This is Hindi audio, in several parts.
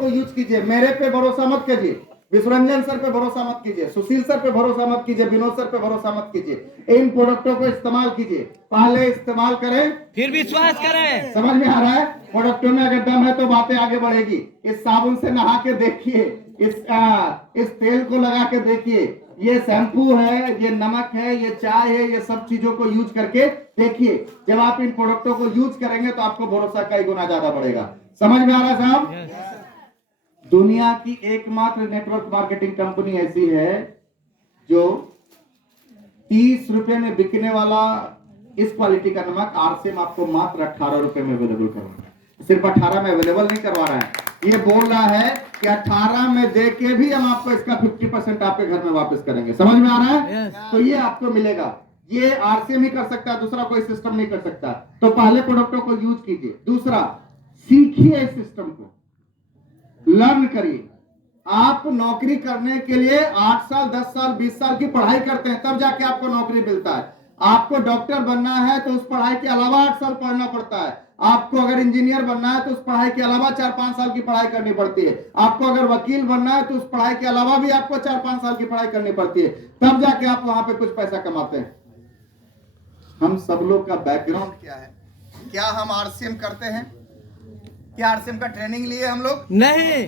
को यूज कीजिए। मेरे पे भरोसा मत कीजिए, विश्वरंजन सर पे भरोसा मत कीजिए, सुशील सर पे भरोसा मत कीजिए, विनोद सर पे भरोसा मत कीजिए। इन प्रोडक्टों को इस्तेमाल कीजिए, पहले इस्तेमाल करें फिर विश्वास करें। समझ में आ रहा है? प्रोडक्टों में अगर दम है तो बातें आगे बढ़ेगी। इस साबुन से नहा के देखिए, इस तेल को लगा के देखिए, ये शैम्पू है, ये नमक है, ये चाय है, ये सब चीजों को यूज करके देखिए। जब आप इन प्रोडक्टों को यूज करेंगे तो आपको भरोसा कई गुना ज्यादा बढ़ेगा। समझ में आ रहा है साहब? दुनिया की एकमात्र नेटवर्क मार्केटिंग कंपनी ऐसी है जो 30 रुपए में बिकने वाला इस क्वालिटी का नमक आरसीएम आपको मात्र 18 रुपए में अवेलेबल करवा रहा है। सिर्फ 18 में अवेलेबल नहीं करवा रहा है, ये बोल रहा है कि 18 में दे के भी हम आपको इसका 50% आपके घर में वापस करेंगे। समझ में आ रहा है? तो ये आपको मिलेगा। ये आरसीएम ही कर सकता है, दूसरा कोई सिस्टम नहीं कर सकता। तो पहले प्रोडक्टों को यूज कीजिए, दूसरा सीखिए इस सिस्टम को, लर्न करिए। आप नौकरी करने के लिए 8 साल 10 साल 20 साल की पढ़ाई करते हैं, तब जाके आपको नौकरी मिलता है। आपको डॉक्टर बनना है तो उस पढ़ाई के अलावा 8 साल पढ़ना पड़ता है। आपको अगर इंजीनियर बनना है तो उस पढ़ाई के अलावा 4-5 साल की पढ़ाई करनी पड़ती है। आपको अगर वकील बनना है तो उस पढ़ाई के अलावा भी आपको 4-5 साल की पढ़ाई करनी पड़ती है, तब जाके आप वहां पे कुछ पैसा कमाते हैं। हम सब लोग का बैकग्राउंड क्या है? क्या हम आरसीएम करते हैं? क्या आरसीएम का ट्रेनिंग लिए हम लोग? नहीं।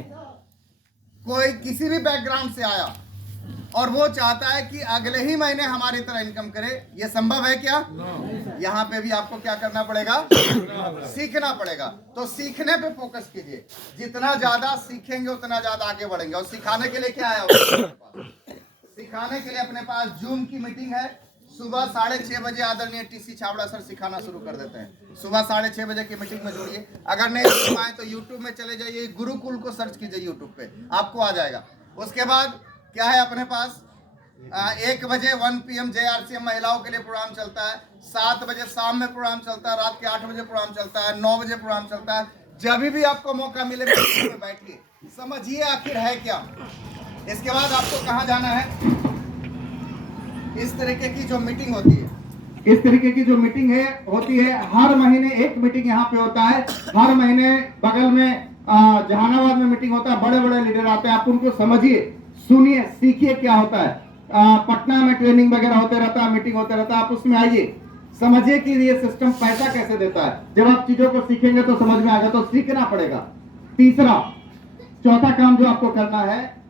कोई किसी भी बैकग्राउंड से आया और वो चाहता है कि अगले ही महीने हमारी तरह इनकम करे, ये संभव है क्या? यहाँ पे भी आपको क्या करना पड़ेगा? सीखना पड़ेगा। तो सीखने पे फोकस कीजिए, जितना ज्यादा सीखेंगे उतना ज्यादा आगे बढ़ेंगे। और सिखाने के लिए क्या है? सिखाने के लिए अपने पास जूम की मीटिंग है। सुबह 6:30 बजे आदरणीय टीसी छाबड़ा सर सिखाना शुरू कर देते हैं। सुबह 6:30 बजे की मीटिंग में जुड़िए। अगर नहीं जुड़ पाए तो यूट्यूब में चले जाइए, गुरुकुल को सर्च कीजिए यूट्यूब पे, आपको आ जाएगा। उसके बाद क्या है अपने पास? 1 बजे 1 PM JRCM महिलाओं के लिए प्रोग्राम चलता है। 7 बजे शाम में प्रोग्राम चलता है। रात के 8 बजे प्रोग्राम चलता है। 9 बजे प्रोग्राम चलता है। जब भी आपको मौका मिले बैठिए, समझिए आखिर है क्या। इसके बाद आपको कहाँ जाना है? इस तरीके की जो मीटिंग होती है, इस तरीके की जो मीटिंग है होती है, हर महीने एक मीटिंग यहाँ पे होता है। हर महीने बगल में जहानाबाद में मीटिंग होता है, बड़े बड़े लीडर आते हैं। आप उनको समझिए, सुनिए, सीखिए क्या होता है। पटना में ट्रेनिंग वगैरह होते रहता है, मीटिंग होते रहता है, आप उसमें आइए, समझिए कि ये सिस्टम पैसा कैसे देता है। जब आप चीजों को सीखेंगे तो समझ में आएगा। तो सीखना पड़ेगा। तीसरा, चौथा काम जो आपको करना है,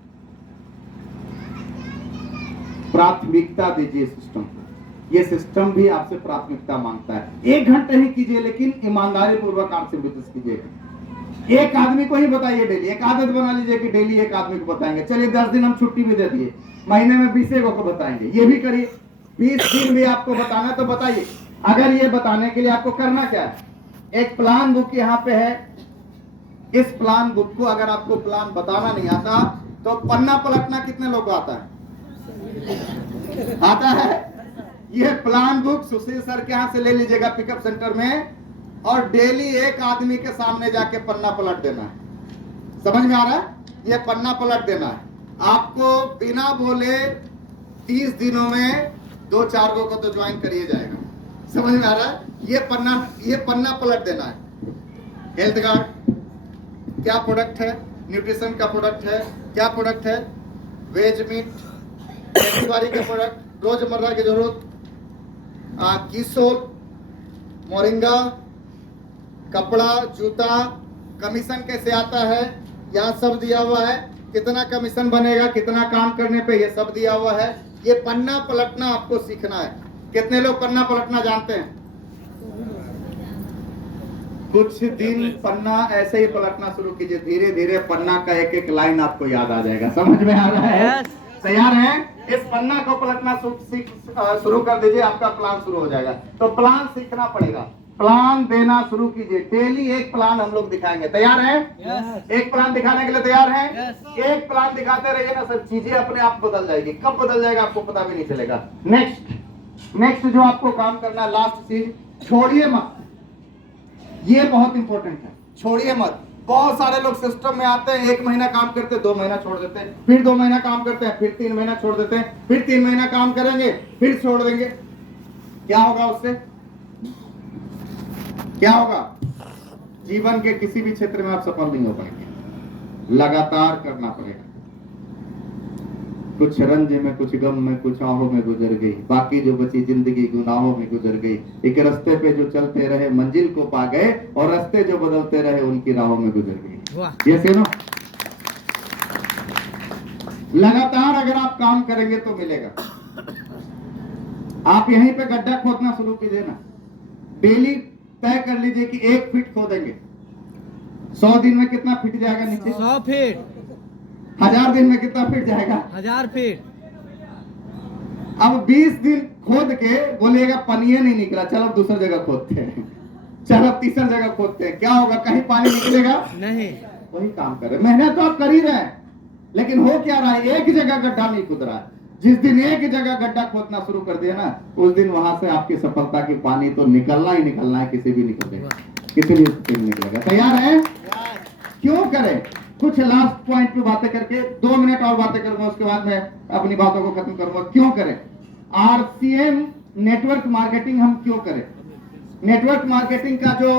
प्राथमिकता दीजिए सिस्टम को। ये सिस्टम भी आपसे प्राथमिकता मांगता है। 1 घंटे ही कीजिए, लेकिन ईमानदारी पूर्वक आपसे बिजनेस कीजिएगा। एक आदमी को ही बताइए डेली, एक आदत बना लीजिए कि डेली एक आदमी को बताएंगे। चलिए 10 दिन हम छुट्टी भी दे दिए, महीने में 20 को बताएंगे, ये भी करिए। 20 दिन भी आपको बताना तो बताइए। अगर ये बताने के लिए आपको करना क्या है, एक प्लान बुक यहाँ पे है। इस प्लान बुक को अगर आपको प्लान बताना नहीं आता तो पन्ना पलटना कितने लोग को आता है? आता है। ये प्लान बुक सुशील सर के यहाँ से ले लीजिएगा पिकअप सेंटर में, और डेली एक आदमी के सामने जाके पन्ना पलट देना है। समझ में आ रहा है? ये पन्ना पलट देना है आपको। बिना बोले 30 दिनों में 2-4 को तो ज्वाइन करिए जाएगा। समझ में आ रहा है? ये पन्ना पलट देना है। हेल्थ गार्ड क्या प्रोडक्ट है? न्यूट्रिशन का प्रोडक्ट है। क्या प्रोडक्ट है? वेज मीट, खेती के प्रोडक्ट, रोजमर्रा की जरूरत, कीसोल, मोरिंगा, कपड़ा, जूता, कमीशन कैसे आता है, यहाँ सब दिया हुआ है। कितना कमीशन बनेगा, कितना काम करने पे, ये सब दिया हुआ है। ये पन्ना पलटना आपको सीखना है। कितने लोग पन्ना पलटना जानते हैं? कुछ दिन पन्ना ऐसे ही पलटना शुरू कीजिए, धीरे धीरे पन्ना का एक एक लाइन आपको याद आ जाएगा। समझ में आ रहा है? तैयार हैं? इस पन्ना को पलटना शुरू कर दीजिए, आपका प्लान शुरू हो जाएगा। तो प्लान सीखना पड़ेगा, प्लान देना शुरू कीजिए। डेली एक प्लान हम लोग दिखाएंगे। तैयार हैं? एक प्लान दिखाने के लिए तैयार हैं? एक प्लान दिखाते रहिए ना सर, चीजें अपने आप बदल जाएगी। कब बदल जाएगा आपको पता भी नहीं चलेगा। नेक्स्ट जो आपको काम करना है, लास्ट चीज, छोड़िए मत। ये बहुत इंपॉर्टेंट है, छोड़िए मत। बहुत सारे लोग सिस्टम में आते हैं, 1 महीना काम करते हैं, 2 महीना छोड़ देते हैं, फिर 2 महीना काम करते हैं, फिर 3 महीना छोड़ देते हैं, फिर 3 महीना काम करेंगे, फिर छोड़ देंगे। क्या होगा उससे? क्या होगा? जीवन के किसी भी क्षेत्र में आप सफल नहीं हो पाएंगे। लगातार करना पड़ेगा। कुछ रंज में, कुछ गम में, कुछ आहों में गुजर गई, बाकी जो बची जिंदगी गुनाहों में गुजर गई। एक रास्ते पे जो चलते रहे मंजिल को पा गए, और रास्ते जो बदलते रहे उनकी राहों में गुजर गई। ये सुनो, लगातार अगर आप काम करेंगे तो मिलेगा। आप यहीं पे गड्ढा खोदना शुरू कीजिए ना, डेली तय कर लीजिए कि 1 फीट खोदेंगे। 100 दिन में कितना फीट जाएगा नीचे? 100 फीट। 1000 दिन में कितना फीट जाएगा? 1000 फीट। अब 20 दिन खोद के बोलिएगा पनिये नहीं निकला, चलो दूसरी जगह खोदते हैं, चलो तीसरी जगह खोदते हैं, क्या होगा? कहीं पानी निकलेगा नहीं। वही काम कर रहे, मेहनत तो आप कर ही रहे हैं, लेकिन हो क्या रहा है? एक जगह गड्ढा नहीं खुद रहा है। जिस दिन एक जगह गड्ढा खोदना शुरू कर दिया ना, उस दिन वहां से आपकी सफलता की पानी तो निकलना ही निकलना है, किसी भी निकलेगा, किसी भी स्थिति में निकलेगा। तैयार है? क्यों करें? कुछ लास्ट पॉइंट पे बातें करके 2 मिनट और बातें करूंगा, उसके बाद मैं अपनी बातों को खत्म करूंगा। क्यों करें? RCM नेटवर्क मार्केटिंग हम क्यों करें? नेटवर्क मार्केटिंग का जो